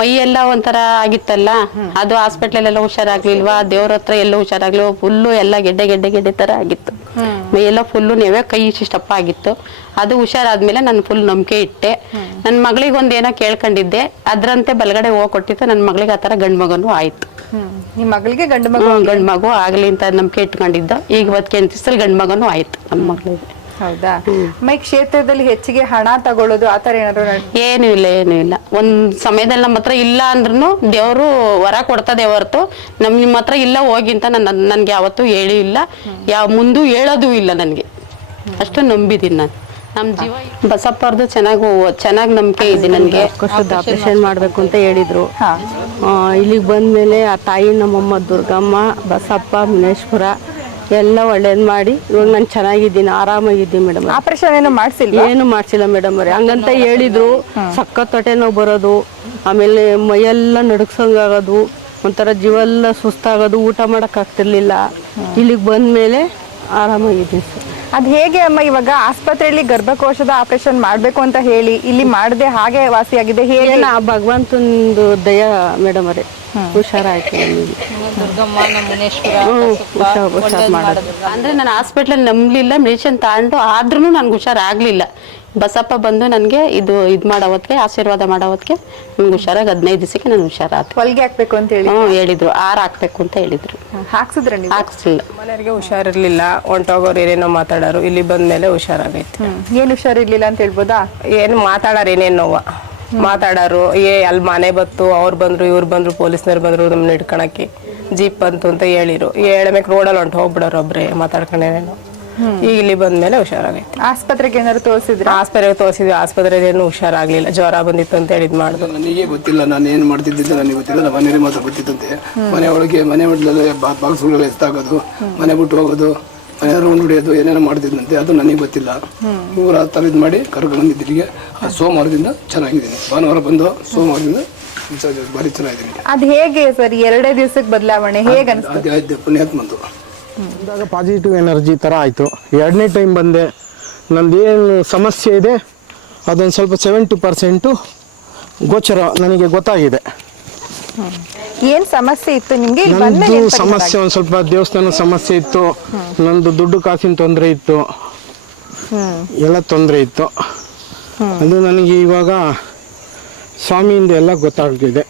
ಮೈ ಎಲ್ಲ ಒಂಥರ ಆಗಿತ್ತಲ್ಲ, ಅದು ಹಾಸ್ಪಿಟ್ಲಲ್ಲೆಲ್ಲ ಹುಷಾರಾಗ್ಲಿಲ್ವಾ, ದೇವ್ರ ಹತ್ರ ಎಲ್ಲ ಹುಷಾರಾಗ್ಲಿಲ್ವಾ, ಫುಲ್ಲು ಎಲ್ಲ ಗೆಡ್ಡೆ ಗೆಡ್ಡೆ ಗೆಡ್ಡೆ ತರ ಆಗಿತ್ತು. ಮೈ ಎಲ್ಲ ಫುಲ್ಲು ನೆವೆ, ಕೈ ಇಷ್ಟಪ್ಪ ಆಗಿತ್ತು. ಅದು ಹುಷಾರಾದ್ಮೇಲೆ ನಾನು ಫುಲ್ ನಂಬಿಕೆ ಇಟ್ಟೆ. ನನ್ನ ಮಗಳಿಗೆ ಒಂದೇನೋ ಕೇಳ್ಕೊಂಡಿದ್ದೆ, ಅದ್ರಂತೆ ಬಲಗಡೆ ಹೋಗಿ ಕೊಟ್ಟಿತ್ತು. ನನ್ನ ಮಗಳಿಗೆ ಆತರ ಗಂಡು ಮಗನೂ ಆಯ್ತು. ನಿಮ್ ಮಗಳಿಗೆ ಗಂಡು ಮಗು ಆಗ್ಲಿ ಅಂತ ನಂಬಿಕೆ ಇಟ್ಕೊಂಡಿದ್ದ. ಈಗ 28 ದಿವಸದಲ್ಲಿ ಗಂಡು ಮಗನೂ ಆಯ್ತು ನನ್ನ ಮಗಳಿಗೆ. ಹೌದಾ? ಈ ಕ್ಷೇತ್ರದಲ್ಲಿ ಹೆಚ್ಚಿಗೆ ಹಣ ತಗೊಳ್ಳೋದು ಆತರ ಏನಾದ್ರು ಏನು ಇಲ್ಲ. ಒಂದ್ ಸಮಯದಲ್ಲಿ ನಮ್ಮ ಹತ್ರ ಇಲ್ಲ ಅಂದ್ರೂ ದೇವ್ರು ವರ ಕೊಡ್ತದೆ ಹೊರತು ನಿಮ್ಮ ಹತ್ರ ಇಲ್ಲ ಹೋಗಿ ಅಂತ ನನ್ಗೆ ಯಾವತ್ತೂ ಹೇಳಿ ಇಲ್ಲ, ಮುಂದೂ ಹೇಳೋದು ಇಲ್ಲ. ನನ್ಗೆ ಅಷ್ಟು ನಂಬಿದೀನಿ ನಾನು. ನಮ್ ಜೀವ ಬಸಪ್ಪರ್ದು ಚೆನ್ನಾಗಿ ನಂಬಿಕೆ ಇದೆ ನನ್ಗೆ. ಆಪರೇಷನ್ ಮಾಡ್ಬೇಕು ಅಂತ ಹೇಳಿದ್ರು. ಇಲ್ಲಿಗೆ ಬಂದ್ಮೇಲೆ ಆ ತಾಯಿ, ನಮ್ಮಮ್ಮ ದುರ್ಗಮ್ಮ, ಬಸಪ್ಪ, ಮುನೇಶ್ವರ ಎಲ್ಲ ಒಳ್ಳೇದ್ ಮಾಡಿ ಇವಾಗ ನಾನು ಚೆನ್ನಾಗಿದ್ದೀನಿ, ಆರಾಮಾಗಿದ್ದೀನಿ ಮೇಡಮ್. ಆಪರೇಷನ್ ಏನು ಮಾಡ್ಸಿಲ್ಲ ಮೇಡಮ್ ಅವ್ರೆ. ಹಂಗಂತ ಹೇಳಿದ್ರು. ಸಖತ್ ಹೊಟ್ಟೆ ನೋವು ಬರೋದು, ಆಮೇಲೆ ಮೈಯೆಲ್ಲ ನಡುಗ್ಸಂಗಾಗೋದು, ಒಂಥರ ಜೀವೆಲ್ಲ ಸುಸ್ತಾಗೋದು, ಊಟ ಮಾಡಕ್ ಆಗ್ತಿರ್ಲಿಲ್ಲ. ಇಲ್ಲಿಗೆ ಬಂದ್ಮೇಲೆ ಆರಾಮಾಗಿದ್ದೀನಿ ಸರ್. ಅದ್ ಹೇಗೆ ಅಮ್ಮ, ಇವಾಗ ಆಸ್ಪತ್ರೆಯಲ್ಲಿ ಗರ್ಭಕೋಶದ ಆಪರೇಷನ್ ಮಾಡ್ಬೇಕು ಅಂತ ಹೇಳಿ ಇಲ್ಲಿ ಮಾಡದೆ ಹಾಗೆ ವಾಸಿಯಾಗಿದೆ? ಹೇಗೆ? ಭಗವಂತಂದು ದಯ ಮೇಡಮ್ ಅವರೇ, ಹುಷಾರಾಯ್ತು. ಅಂದ್ರೆ ನಾನು ಹಾಸ್ಪಿಟ್ಲಲ್ಲಿ ನಂಬಲಿಲ್ಲ, ಮೆಡಿಸಿನ್ ತಗೊಂಡು ಆದ್ರೂ ನನ್ಗೆ ಹುಷಾರಾಗ್ಲಿಲ್ಲ. ಬಸಪ್ಪ ಬಂದು ನನಗೆ ಇದು ಮಾಡೋವತ್ಗೆ, ಆಶೀರ್ವಾದ ಮಾಡೋವತ್ಗೆ ನನ್ಗೆ ಹುಷಾರಾಗಿ 15 ದಿವಸಕ್ಕೆ ನಾನು ಹುಷಾರಾಯ್ತು. ಹೊಲಿಗೆ ಹಾಕ್ಬೇಕು ಅಂತ ಹೇಳಿ ಹೇಳಿದ್ರು, 6 ಹಾಕ್ಬೇಕು ಅಂತ ಹೇಳಿದ್ರು. ಹಾಕ್ಸಿದ್ರ? ಹಾಕ್ಸಿಲ್ಲ. ಮನೆಯವರಿಗೆ ಹುಷಾರಿರ್ಲಿಲ್ಲ, ಹೊಂಟೋಗೋರು ಏನೇನೋ ಮಾತಾಡೋರು. ಇಲ್ಲಿ ಬಂದ್ಮೇಲೆ ಹುಷಾರಾಗೈತಿ. ಏನ್ ಹುಷಾರಿರ್ಲಿಲ್ಲ ಅಂತ ಹೇಳ್ಬೋದಾ? ಏನು ಮಾತಾಡೋರು, ಏನೇನು ನೋವ ಮಾತಾಡೋರು. ಅಲ್ಲಿ ಮನೆ ಬತ್ತು, ಅವ್ರು ಬಂದ್ರು, ಇವ್ರು ಬಂದ್ರು, ಪೊಲೀಸ್ನವ್ರು ಬಂದ್ರು ನಮ್ಮನ್ನ ಹಿಡ್ಕೊಳಕ್ಕೆ. ಜೀಪ್ ಬಂತು ಅಂತ ಹೇಳಿರು. ಹೇಳಬೇಕು ರೋಡಲ್ಲಿ ಹೊಂಟೋಗ್ಬಿಡೋರು ಒಬ್ರೆ ಮಾತಾಡ್ಕೊಂಡೇನೇನು. ಈಗ ಇಲ್ಲಿ ಬಂದ್ಮೇಲೆ ಹುಷಾರಾಗೈತಿ. ಆಸ್ಪತ್ರೆಗೆ ಏನಾದ್ರು ತೋರಿಸಿದ್ರ? ಆಸ್ಪತ್ರೆಗೆ ತೋರಿಸಿದ್ವಿ. ಆಸ್ಪತ್ರೆದೇನು ಹುಷಾರಾಗ್ಲಿಲ್ಲ, ಜ್ವರ ಬಂದಿತ್ತು ಅಂತ ಹೇಳಿದ್ ಮಾಡಿದ್ರು. ನನಗೆ ಗೊತ್ತಿಲ್ಲ, ನಾನು ಏನು ಮಾಡ್ತಿದ್ದೆ ನನಗೆ ಗೊತ್ತಿಲ್ಲ. ನಮ್ಮ ಮನೆಯಲ್ಲಿ ಮಾತ್ರ ಗೊತ್ತಿತ್ತಂತೆ. ಮನೆ ಒಳಗೆ ಮನೆ ಬಿಡ್ಲೆಲ್ಲ ಬಾಕ್ಸ್ಗಳೆಲ್ಲ ಎತ್ತಾಗೋದು, ಮನೆ ಬಿಟ್ಟು ಹೋಗೋದು, ಮನೆ ರೌಂಡ್ ಹೊಡಿಯೋದು, ಏನೇನೋ ಮಾಡ್ತಿದ್ದಂತೆ. ಅದು ನನಗೆ ಗೊತ್ತಿಲ್ಲ. ಇವ್ರು ಆ ಥರ ಇದು ಮಾಡಿ ಕರ್ಕೊಂಡು ಬಂದಿದ್ದೀರಿಗೆ. ಸೋಮವಾರದಿಂದ ಚೆನ್ನಾಗಿದ್ದೀನಿ. ಭಾನುವಾರ ಬಂದು ಸೋಮವಾರದಿಂದ ಭಾರಿ ಚೆನ್ನಾಗಿದ್ದೀನಿ. ಅದ್ ಹೇಗೆ ಸರ್ 2 ದಿವಸಕ್ಕೆ ಬದಲಾವಣೆ ಹೇಗೆ ಅನ್ಸುತ್ತೆ? ಅದೇ ಪುಣ್ಯಾತ್ಮಂದು. ಬಂದಾಗ ಪಾಸಿಟಿವ್ ಎನರ್ಜಿ ಥರ ಆಯಿತು. 2ನೇ ಟೈಮ್ ಬಂದೆ, ನಂದೇನು ಸಮಸ್ಯೆ ಇದೆ ಅದೊಂದು ಸ್ವಲ್ಪ 70% ಗೋಚರ ನನಗೆ ಗೊತ್ತಾಗಿದೆ. ಏನ್ ಸಮಸ್ಯೆ ಇತ್ತು ನಿಮ್ಗೆ? ನಂದು ಸಮಸ್ಯೆ ಒಂದು ಸ್ವಲ್ಪ ದೇವಸ್ಥಾನ ಸಮಸ್ಯೆ ಇತ್ತು, ನಂದು ದುಡ್ಡು ಕಾಸಿನ ತೊಂದರೆ ಇತ್ತು, ಎಲ್ಲ ತೊಂದರೆ ಇತ್ತು. ಅದು ನನಗೆ ಇವಾಗ ಸ್ವಾಮಿಯಿಂದ ಎಲ್ಲ ಗೊತ್ತಾಗ್ತಿದೆ.